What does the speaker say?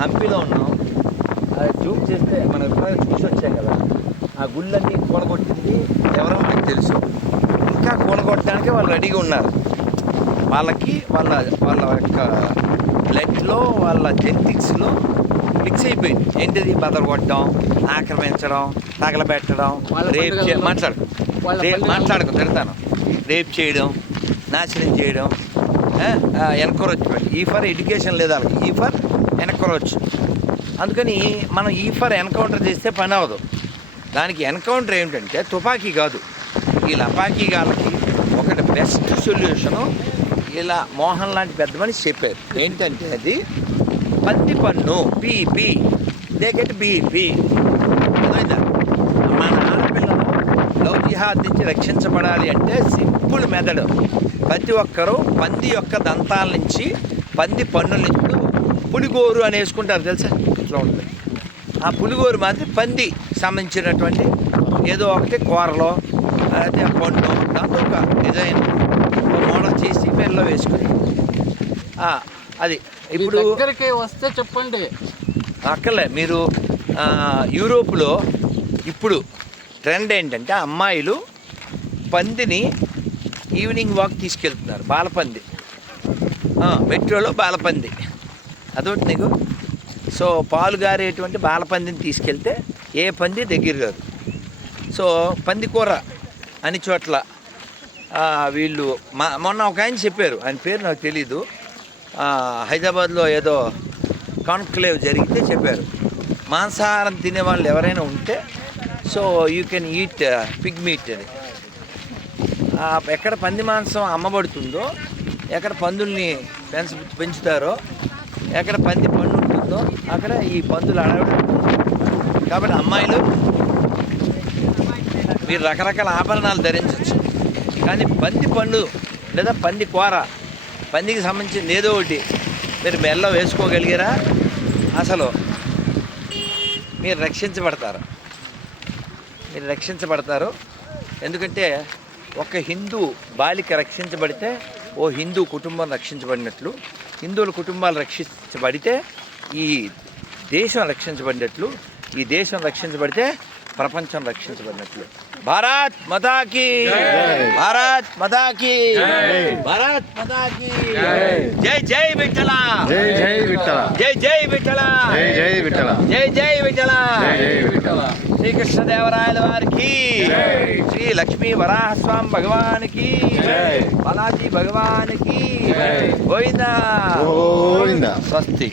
హంపీలో ఉన్నాం. అది జూమ్ చేస్తే మనం ఎప్పుడైనా చూసి వచ్చాం కదా. ఆ గుళ్ళన్నీ కూలగొట్టింది ఎవరో మనకు తెలుసు. ఇంకా కూలగొట్టడానికి వాళ్ళు రెడీగా ఉన్నారు. వాళ్ళకి వాళ్ళ వాళ్ళ యొక్క బ్లడ్లో వాళ్ళ జెనెటిక్స్లో మిక్స్ అయిపోయింది. ఏంటిది? బదలు కొట్టడం ఆక్రమించడం తగలబెట్టడం రేప్ చే మాట్లాడు. మాట్లాడుకో తిడతాను. రేప్ చేయడం నాశనం చేయడం ఎన్కరేజ్ ఈ ఫర్ ఎడ్యుకేషన్ లేదా వాళ్ళకి. ఈ ఫర్ ఎన్కరేజ్. అందుకని మనం ఈ ఫర్ ఎన్కౌంటర్ చేస్తే పని అవ్వదు. దానికి ఎన్కౌంటర్ ఏమిటంటే తుపాకీ కాదు. ఈ లపాకీ గాలకి ఒకటి బెస్ట్ సొల్యూషను ఇలా మోహన్ లాంటి పెద్ద మనిషి చెప్పారు. ఏంటంటే అది పత్తి పన్ను పి దే గెట్ బీపీ అర్థమైందా? జిహాద్ నుంచి రక్షించబడాలి అంటే సింపుల్ మెథడ్. ప్రతి ఒక్కరూ పంది యొక్క దంతాల నుంచి పంది పన్నుల నుంచి పులిగోరు అని వేసుకుంటారు తెలుసా? ఇట్లా ఉంటుంది. ఆ పులిగోరు మాత్రం పంది సంబంధించినటువంటి ఏదో ఒకటి కూరలో అయితే పండు దాంతో ఒక డిజైన్ మోడల్ చేసి మెల్లో వేసుకుని. అది ఇప్పుడు దగ్గరికి వస్తే చెప్పండి. అక్కర్లే మీరు యూరోప్లో ఇప్పుడు ట్రెండ్ ఏంటంటే అమ్మాయిలు పందిని ఈవినింగ్ వాక్ తీసుకెళ్తున్నారు బాలపంది. మెట్రోలో బాలపంది. అదొకటి నీకు. సో పాలు గారేటువంటి బాలపందిని తీసుకెళ్తే ఏ పంది దగ్గర కాదు. సో పంది కూర అని చోట్ల వీళ్ళు మా మొన్న ఒక ఆయన చెప్పారు. ఆయన పేరు నాకు తెలీదు. హైదరాబాద్లో ఏదో కాన్క్లేవ్ జరిగితే చెప్పారు. మాంసాహారం తినే వాళ్ళు ఎవరైనా ఉంటే so you can eat pig meat అది. ఎక్కడ పంది మాంసం అమ్మబడుతుందో ఎక్కడ పందుల్ని పెంచ పెంచుతారో ఎక్కడ పంది పండు ఉంటుందో అక్కడ ఈ పందులు అడగడం కాబట్టి అమ్మాయిలు మీరు రకరకాల ఆభరణాలు ధరించవచ్చు కానీ పంది పండు లేదా పంది కూర పందికి సంబంధించింది ఏదో ఒకటి మీరు మెల్ల వేసుకోగలిగారా? అసలు మీరు రక్షించబడతారు? మీరు రక్షించబడతారు. ఎందుకంటే ఒక హిందూ బాలిక రక్షించబడితే ఓ హిందూ కుటుంబం రక్షించబడినట్లు హిందువుల కుటుంబాలు రక్షించబడితే ఈ దేశం రక్షించబడినట్లు ఈ దేశం రక్షించబడితే ప్రపంచం రక్షించబడినట్లు భారత్ మతాకి భారత్ మతాకి భారత్ మతాకి జై జై విఠల జై జై విఠల జై జై విఠల జై జై విఠల జై జై విఠల జై జై విఠల శ్రీకృష్ణదేవరాయల వారికి శ్రీ లక్ష్మీ వరాహస్వామి భగవానికి జై. బాలాజీ భగవానికి జై. గోవిందా గోవింద స్వస్తి